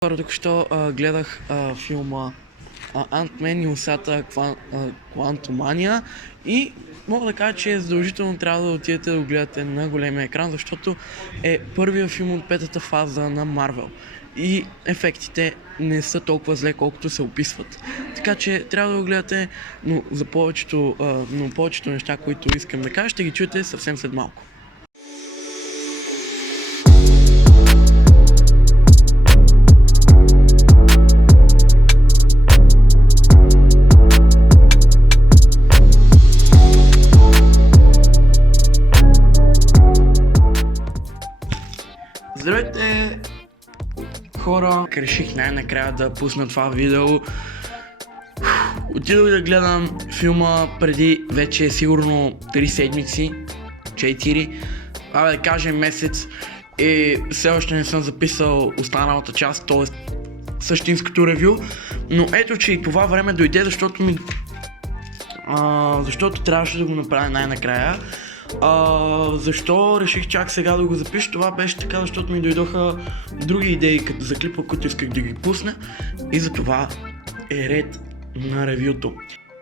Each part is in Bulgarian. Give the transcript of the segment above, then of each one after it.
Току-що гледах филма Ant-Man и усата Квантомания и мога да кажа, че задължително трябва да отидете да го гледате на големия екран, защото е първият филм от петата фаза на Марвел и ефектите не са толкова зле, колкото се описват. Така че трябва да го гледате, но за повечето неща, които искам да кажа, ще ги чуете съвсем след малко. Здравейте, хора! Реших най-накрая да пусна това видео. Отидох да гледам филма преди вече сигурно 3 седмици, 4, да кажем месец, и все още не съм записал останалата част, т.е. същинското ревю, но ето, че и това време дойде, защото трябваше да го направя най-накрая. Защо реших чак сега да го запиша? Това беше така, защото ми дойдоха други идеи за клипа, които исках да ги пусна, и за това е ред на ревюто.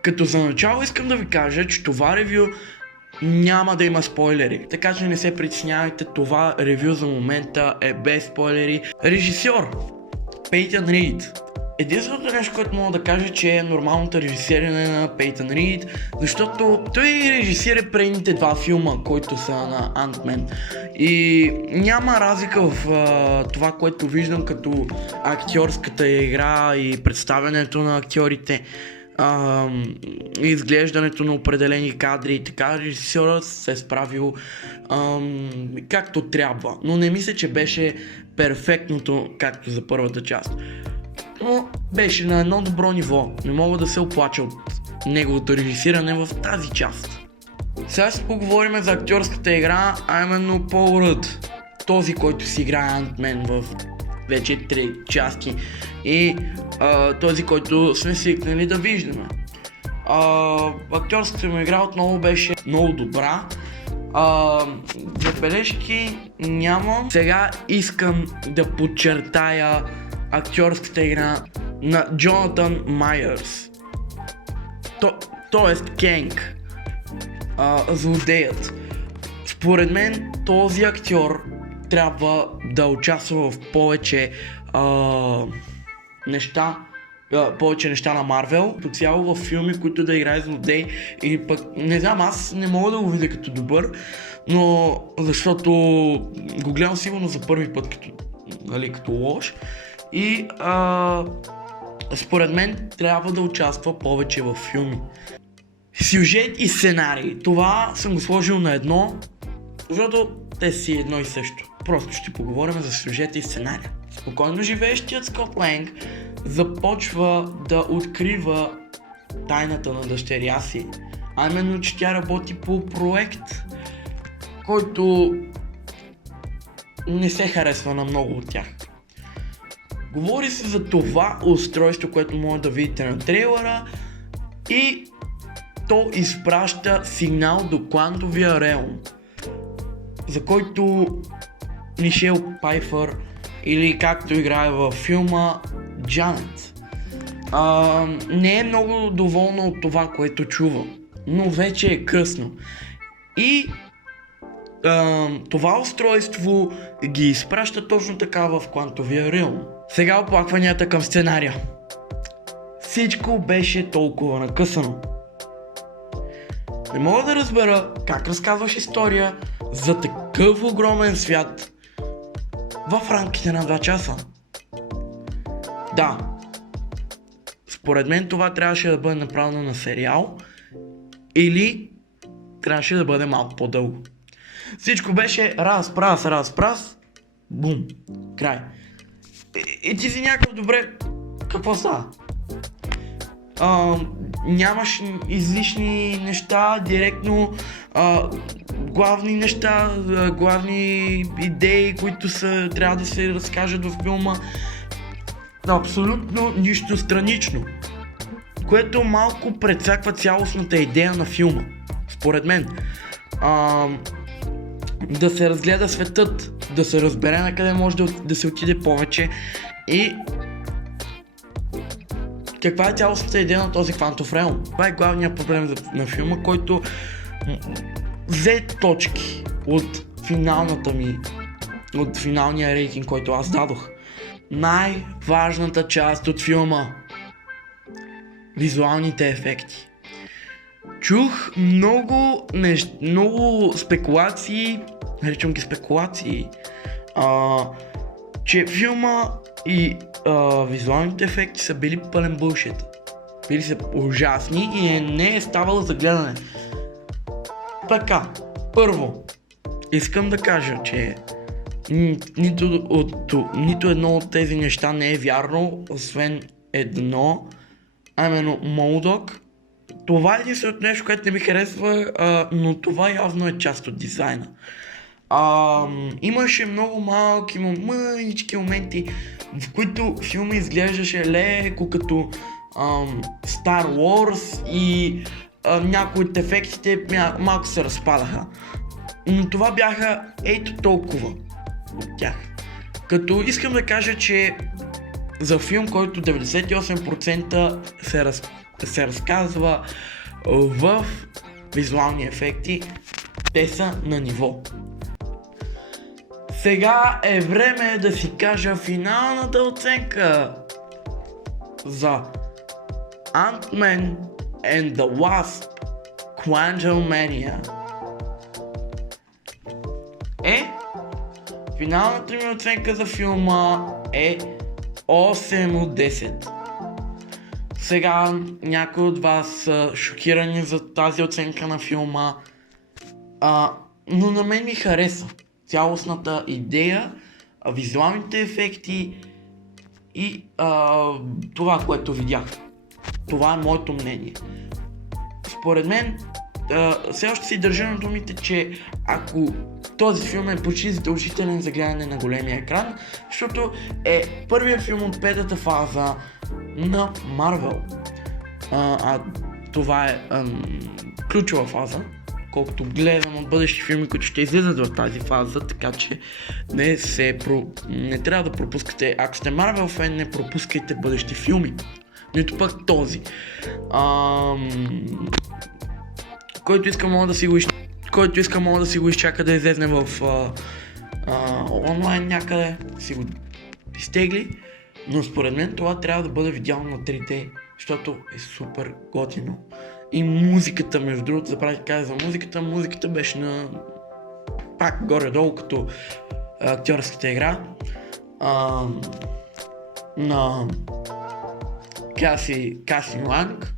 Като за начало искам да ви кажа, че това ревю няма да има спойлери, така че не се притеснявайте, това ревю за момента е без спойлери. Режисьор Пейтън Рийд. Единственото нещо, което мога да кажа, че е нормалното режисиране на Пейтън Рийд, защото той режисира предните два филма, които са на Ant-Man. И няма разлика в това, което виждам като актьорската игра и представянето на актьорите, изглеждането на определени кадри и така. Режисьорът се е справил както трябва, но не мисля, че беше перфектното, както за първата част. Но беше на едно добро ниво, не мога да се оплача от неговото режисиране в тази част. Сега ще поговорим за актьорската игра, а именно Пол Ръд, този, който си играе Ant-Man в вече 3 части, и този, който сме свикнали да виждаме. Актьорската му игра отново беше много добра. Забележки нямам. Сега искам да подчертая актьорската игра на Джонатан Майърс, т.е. Кенг, злодеят. Според мен този актьор трябва да участва в повече неща на Марвел, по цяло в филми, които да играе злодей, или пък, не знам, аз не мога да го видя като добър, но защото го гледам сигурно за първи път като лош. И според мен трябва да участва повече във филми. Сюжет и сценарий. Това съм го сложил на едно, защото те си едно и също. Просто ще поговорим за сюжета и сценария. Спокойно живеещият Скот Ланг започва да открива тайната на дъщеря си, а именно, че тя работи по проект, който не се харесва на много от тях. Говори се за това устройство, което може да видите на трейлера, и то изпраща сигнал до квантовия реалм, за който Мишел Пайфър, или както играе във филма, Джанет, не е много доволна от това, което чува, но вече е късно. И това устройство ги изпраща точно така в квантовия реалм. Сега оплакванията към сценария. Всичко беше толкова накъсано. Не мога да разбера как разказваш история за такъв огромен свят в рамките на 2 часа. Да, според мен това трябваше да бъде направено на сериал, или трябваше да бъде малко по-дълго. Всичко беше разпрас, бум, край. И ти си някакъв, добре, какво става? Нямаш излишни неща, директно главни неща, главни идеи, които трябва да се разкажат в филма. Абсолютно нищо странично, което малко прецаква цялостната идея на филма, според мен. Да се разгледа светът, да се разбере на къде може да се отиде повече, И каква е цялостната идея на този квантов реалм? Това е главният проблем на филма, който взе точки от финалния рейтинг, който аз дадох. Най-важната част от филма. Визуалните ефекти. Чух много спекулации, наричам ги спекулации, че филма и визуалните ефекти са били пълен булшит. Били са ужасни и не е ставало за гледане. Така, първо, искам да кажа, че нито едно от тези неща не е вярно, освен едно, а именно Молдок. Това е единственото нещо, което не ми харесва, но това явно е част от дизайна. Имаше много малки мънички моменти, в които филма изглеждаше леко като Star Wars и някои от ефектите малко се разпадаха. Но това бяха ето толкова от тях. Като искам да кажа, че за филм, който 98% се разказва в визуални ефекти, те са на ниво. Сега е време да си кажа финалната оценка за Ant-Man and the Wasp: Quantumania. Финалната ми оценка за филма е 8 от 10. Сега някои от вас са шокирани за тази оценка на филма, но на мен ми хареса цялостната идея, визуалните ефекти и това, което видях. Това е моето мнение. Според мен, все още си държа на думите, че ако този филм е почти задължителен за гледане на големия екран, защото е първият филм от петата фаза на Марвел. Това е ключова фаза, колкото гледам от бъдещи филми, които ще излизат в тази фаза, така че не трябва да пропускате. Ако сте Марвел фен, не пропускайте бъдещи филми, нито пък този. Който иска може да си го изчака да излезне в онлайн някъде, си го изтегли, но според мен това трябва да бъде видяно на 3D, защото е супер готино. И музиката, между другото, забравих да кажа за музиката беше на пак горе-долу като актьорската игра на Каси Ланг.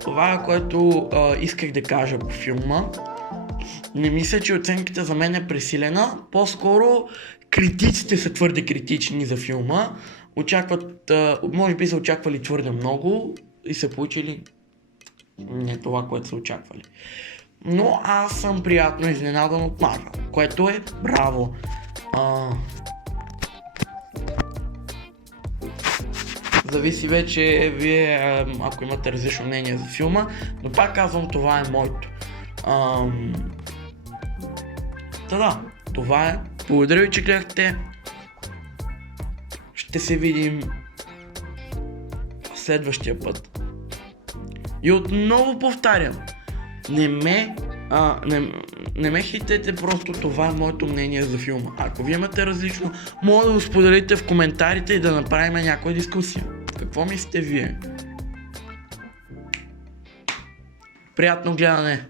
Това е което исках да кажа по филма. Не мисля, че оценката за мен е пресилена, по-скоро критиците са твърде критични за филма. Може би са очаквали твърде много и са получили не това, което са очаквали. Но аз съм приятно изненадан от Марвел, което е браво. Зависи вече вие, ако имате различно мнение за филма, но пак казвам, това е моето. Това е. Благодаря ви, че гледахте. Ще се видим следващия път. И отново повтарям, не ме хейтете, просто това е моето мнение за филма. Ако вие имате различно, може да го споделите в коментарите и да направим някаква дискусия. Какво мислите вие? Приятно гледане!